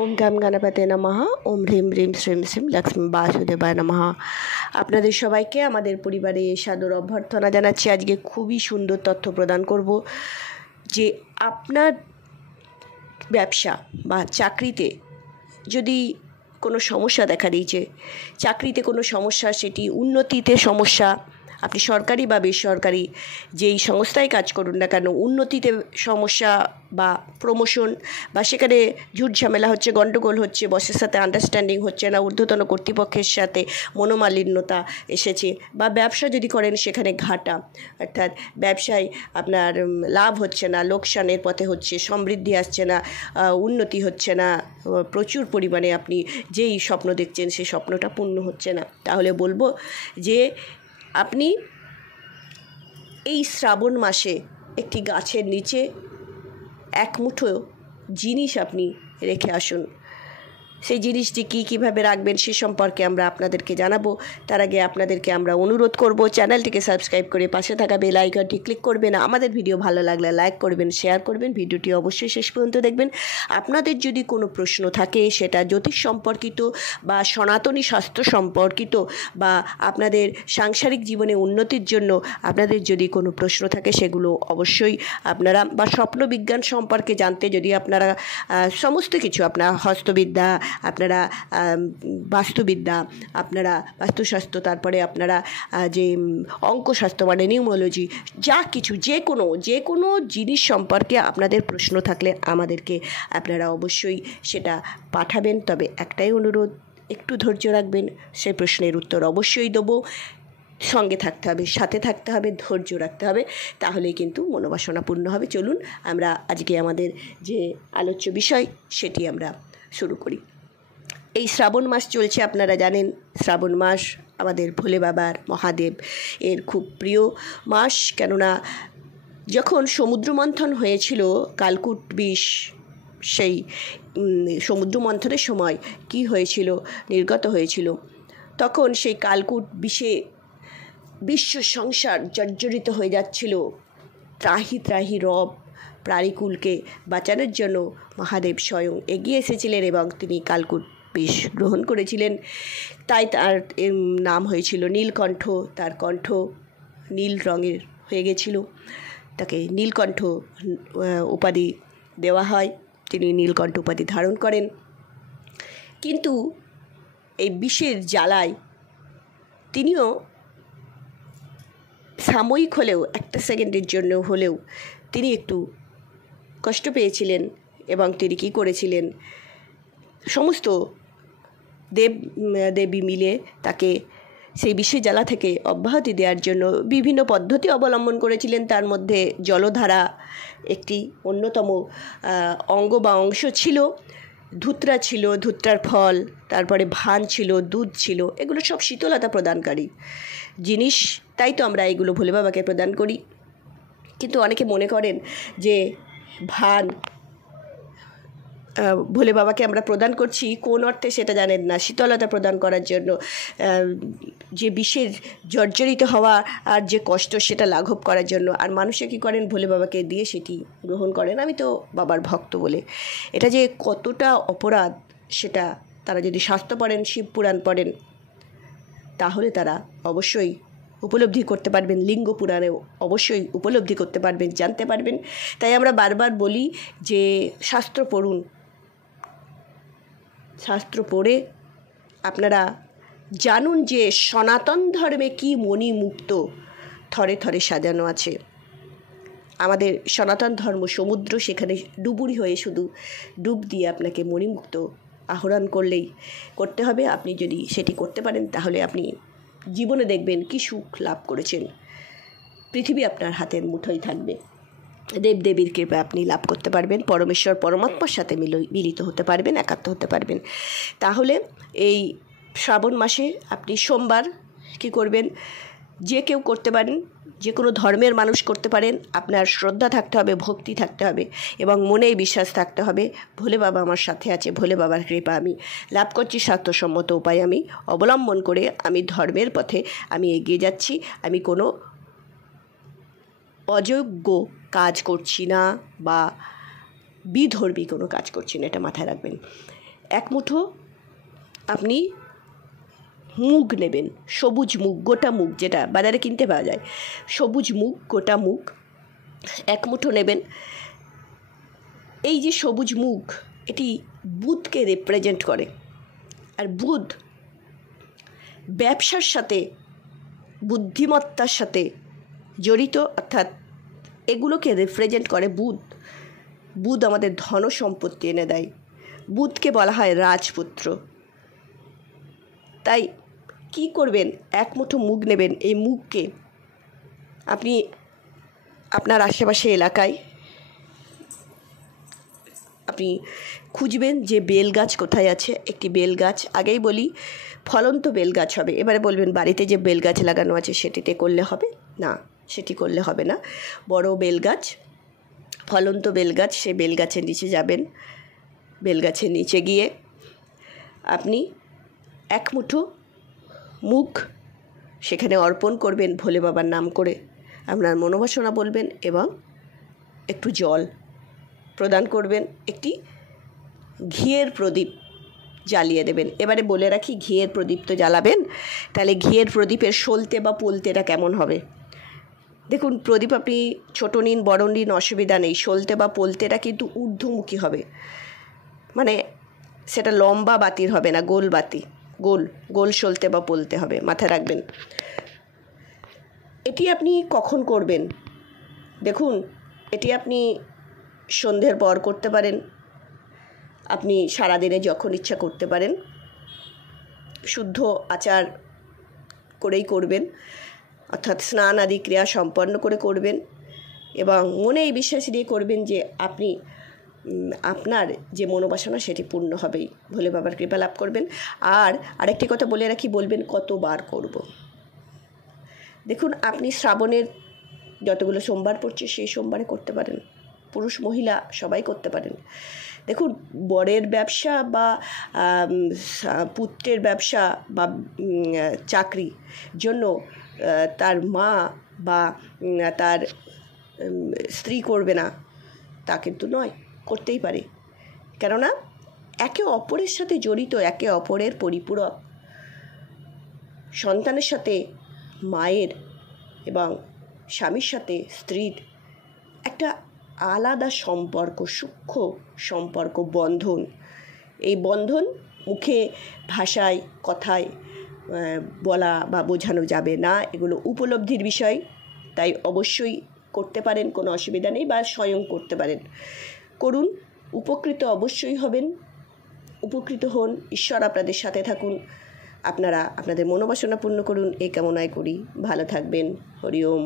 ওম গাম গণপতে নমঃ। ওম হ্রিম হ্রিম শ্রীম শ্রীম লক্ষ্মী বাসুদেবায় নমঃ। আপনাদের সবাইকে আমাদের পরিবারে সাদর অভ্যর্থনা জানাচ্ছি। আজকে খুবই সুন্দর তথ্য প্রদান করব যে আপনার ব্যবসা বা চাকরিতে যদি কোনো সমস্যা দেখা দিয়েছে, চাকরিতে কোনো সমস্যা, সেটি উন্নতিতে সমস্যা, আপনি সরকারি বা বেসরকারি যেই সংস্থায় কাজ করুন না কেন, উন্নতিতে সমস্যা বা প্রমোশন বা সেখানে ঝুট ঝামেলা হচ্ছে, গণ্ডগোল হচ্ছে, বসের সাথে আন্ডারস্ট্যান্ডিং হচ্ছে না, ঊর্ধ্বতন কর্তৃপক্ষের সাথে মনোমালিন্যতা এসেছে, বা ব্যবসা যদি করেন সেখানে ঘাটা, অর্থাৎ ব্যবসায় আপনার লাভ হচ্ছে না, লোকসানের পথে হচ্ছে, সমৃদ্ধি আসছে না, উন্নতি হচ্ছে না, প্রচুর পরিমাণে আপনি যেই স্বপ্ন দেখছেন সেই স্বপ্নটা পূর্ণ হচ্ছে না, তাহলে বলবো যে আপনি এই শ্রাবণ মাসে একটি গাছের নিচে এক মুঠো জিনিস আপনি রেখে আসুন। সেই জিনিসটি কীভাবে রাখবেন সে সম্পর্কে আমরা আপনাদেরকে জানাবো। তার আগে আপনাদেরকে আমরা অনুরোধ করব, চ্যানেলটিকে সাবস্ক্রাইব করে পাশে থাকা বেল আইকনটি ক্লিক করবেন। আমাদের ভিডিও ভালো লাগলে লাইক করবেন, শেয়ার করবেন, ভিডিওটি অবশ্যই শেষ পর্যন্ত দেখবেন। আপনাদের যদি কোনো প্রশ্ন থাকে, সেটা জ্যোতিষ সম্পর্কিত বা সনাতনী শাস্ত্র সম্পর্কিত বা আপনাদের সাংসারিক জীবনে উন্নতির জন্য আপনাদের যদি কোনো প্রশ্ন থাকে, সেগুলো অবশ্যই আপনারা, বা স্বপ্ন বিজ্ঞান সম্পর্কে জানতে যদি আপনারা সমস্ত কিছু, আপনার হস্তবিদ্যা, আপনারা বাস্তুবিদ্যা, আপনারা বাস্তুশাস্ত্র, তারপরে আপনারা যে অঙ্কশাস্ত্র মানে নিউমোলজি, যা কিছু যে কোনো জিনিস সম্পর্কে আপনাদের প্রশ্ন থাকলে আমাদেরকে আপনারা অবশ্যই সেটা পাঠাবেন। তবে একটাই অনুরোধ, একটু ধৈর্য রাখবেন, সেই প্রশ্নের উত্তর অবশ্যই দেবো। সঙ্গে থাকতে হবে, সাথে থাকতে হবে, ধৈর্য রাখতে হবে, তাহলেই কিন্তু মনোবাসনা পূর্ণ হবে। চলুন আমরা আজকে আমাদের যে আলোচ্য বিষয় সেটি আমরা শুরু করি। এই শ্রাবণ মাস চলছে, আপনারা জানেন শ্রাবণ মাস আমাদের ভোলে বাবার, মহাদেব এর খুব প্রিয় মাস। কেননা যখন সমুদ্র মন্থন হয়েছিল, কালকূট বিষ, সেই সমুদ্র মন্থনের সময় কি হয়েছিল, নির্গত হয়েছিল, তখন সেই কালকূট বিষে বিশ্ব সংসার জর্জরিত হয়ে যাচ্ছিল। ত্রাহি ত্রাহি রব প্রাণীকুলকে বাঁচানোর জন্য মহাদেব স্বয়ং এগিয়ে এসেছিলেন এবং তিনি কালকূট বিষ গ্রহণ করেছিলেন। তাই তার নাম হয়েছিল নীলকণ্ঠ। তার কণ্ঠ নীল রঙের হয়ে গেছিল, তাকে নীলকণ্ঠ উপাধি দেওয়া হয়। তিনি নীলকণ্ঠ উপাধি ধারণ করেন। কিন্তু এই বিষের জ্বালায় তিনিও সাময়িক হলেও, একটা সেকেন্ডের জন্য হলেও তিনি একটু কষ্ট পেয়েছিলেন এবং তিনি কী করেছিলেন, সমস্ত দেবী মিলে তাকে সেই বিষের জ্বালা থেকে অব্যাহতি দেওয়ার জন্য বিভিন্ন পদ্ধতি অবলম্বন করেছিলেন। তার মধ্যে জলধারা একটি অন্যতম অঙ্গ বা অংশ ছিল, ধুতরা ছিল, ধুতরার ফল, তারপরে ভান ছিল, দুধ ছিল, এগুলো সব শীতলতা প্রদানকারী জিনিস। তাই তো আমরা এগুলো ভোলে বাবাকে প্রদান করি। কিন্তু অনেকে মনে করেন যে ভান ভোলে বাবাকে আমরা প্রদান করছি কোন অর্থে সেটা জানেন না, শীতলতা প্রদান করার জন্য, যে বিষের জর্জরিত হওয়া আর যে কষ্ট সেটা লাঘব করার জন্য। আর মানুষে কী করেন, ভোলে বাবাকে দিয়ে সেটি গ্রহণ করেন, আমি তো বাবার ভক্ত বলে। এটা যে কতটা অপরাধ সেটা তারা যদি শাস্ত্র পড়েন, শিব পুরাণ পড়েন, তাহলে তারা অবশ্যই উপলব্ধি করতে পারবেন। লিঙ্গ পুরাণেও অবশ্যই উপলব্ধি করতে পারবেন, জানতে পারবেন। তাই আমরা বারবার বলি যে শাস্ত্র পড়ুন, শাস্ত্র পড়ে আপনারা জানুন যে সনাতন ধর্মে কি মণিমুক্ত থরে থরে সাজানো আছে। আমাদের সনাতন ধর্ম সমুদ্র, সেখানে ডুবুরি হয়ে শুধু ডুব দিয়ে আপনাকে মণিমুক্ত আহরণ করতে হবে। আপনি যদি সেটি করতে পারেন, তাহলে আপনি জীবনে দেখবেন কি সুখ লাভ করেছেন। পৃথিবী আপনার হাতের মুঠোয় থাকবে। দেবদেবীর কৃপা আপনি লাভ করতে পারবেন, পরমেশ্বর পরমাত্মার সাথে মিলিত হতে পারবেন, একাত্ম হতে পারবেন। তাহলে এই শ্রাবণ মাসে আপনি সোমবার কি করবেন, যে কেউ করতে পারেন, যে কোনো ধর্মের মানুষ করতে পারেন। আপনার শ্রদ্ধা থাকতে হবে, ভক্তি থাকতে হবে এবং মনে বিশ্বাস থাকতে হবে, ভোলে বাবা আমার সাথে আছে, ভোলে বাবার কৃপা আমি লাভ করছি। শাস্ত্রসম্মত উপায় আমি অবলম্বন করে আমি ধর্মের পথে আমি এগিয়ে যাচ্ছি। আমি কোনো অযোগ্য কাজ করছি না বা বিধর্মী কোনো কাজ করছেন, এটা মাথায় রাখবেন। এক মুঠো আপনি মুগ নেবেন, সবুজ মুগ, গোটা মুগ, যেটা বাজারে কিনতে পাওয়া যায়, সবুজ মুগ, গোটা মুগ এক মুঠো নেবেন। এই যে সবুজ মুগ, এটি বুধকে রিপ্রেজেন্ট করে, আর বুধ ব্যবসার সাথে, বুদ্ধিমত্তার সাথে জড়িত, অর্থাৎ এগুলোকে রিপ্রেজেন্ট করে বুধ। বুধ আমাদের ধন সম্পত্তি এনে দেয়, বুধকে বলা হয় রাজপুত্র। তাই কি করবেন, এক মুঠো মুগ নেবেন। এই মুগকে আপনি আপনার আশেপাশে এলাকায় আপনি খুঁজবেন যে বেল গাছ কোথায় আছে। একটি বেল গাছ, আগেই বলি ফলন্ত বেল গাছ হবে। এবারে বলবেন বাড়িতে যে বেল গাছ লাগানো আছে সেটিতে করলে হবে না, সেটি করলে হবে না। বড় বেল গাছ, ফলন্ত বেল গাছ, সেই বেল গাছের নিচে যাবেন। বেল গাছের নিচে গিয়ে আপনি এক মুঠো মুগ সেখানে অর্পণ করবেন ভোলে বাবার নাম করে, আপনার মনোবাসনা বলবেন এবং একটু জল প্রদান করবেন। একটি ঘিয়ের প্রদীপ জ্বালিয়ে দেবেন। এবারে বলে রাখি, ঘিয়ের প্রদীপ তো জ্বালাবেন, তাহলে ঘিয়ের প্রদীপের সলতে বা পোলতেটা কেমন হবে? দেখুন, প্রদীপ আপনি ছোটো নিন, বড় নিন, অসুবিধা নেই। সলতে বা পোলতেটা কিন্তু ঊর্ধ্বমুখী হবে, মানে সেটা লম্বা বাতির হবে না, গোল বাতি, গোল গোল সলতে বা পোলতে হবে, মাথায় রাখবেন। এটি আপনি কখন করবেন? দেখুন, এটি আপনি সন্ধ্যের পর করতে পারেন, আপনি সারাদিনে যখন ইচ্ছা করতে পারেন। শুদ্ধ আচার করেই করবেন, অর্থাৎ স্নান আদি ক্রিয়া সম্পন্ন করে করবেন এবং মনে এই বিশ্বাস নিয়ে করবেন যে আপনি আপনার যে মনোবাসনা সেটি পূর্ণ হবেই, ভোলে বাবার কৃপা লাভ করবেন। আর আরেকটি কথা বলে রাখি, বলবেন কতবার করব। দেখুন, আপনি শ্রাবণের যতগুলো সোমবার পড়ছে সেই সোমবারে করতে পারেন, পুরুষ মহিলা সবাই করতে পারেন। দেখুন, বরের ব্যবসা বা পুত্রের ব্যবসা বা চাকরি জন্য তার মা বা তার স্ত্রী করবে না তা কিন্তু নয়, করতেই পারে। কেননা একে অপরের সাথে জড়িত, একে অপরের পরিপূরক। সন্তানের সাথে মায়ের এবং স্বামীর সাথে স্ত্রীর একটা আলাদা সম্পর্ক, সূক্ষ্ম সম্পর্ক, বন্ধন। এই বন্ধন মুখে, ভাষায়, কথায় বলা বা বোঝানো যাবে না, এগুলো উপলব্ধির বিষয়। তাই অবশ্যই করতে পারেন, কোনো অসুবিধা নেই, বা স্বয়ং করতে পারেন। করুন, উপকৃত অবশ্যই হবেন। উপকৃত হন, ঈশ্বর আপনাদের সাথে থাকুন, আপনারা আপনাদের মনোবাসনা পূর্ণ করুন, এই কামনায় করি। ভালো থাকবেন। হরি ওম।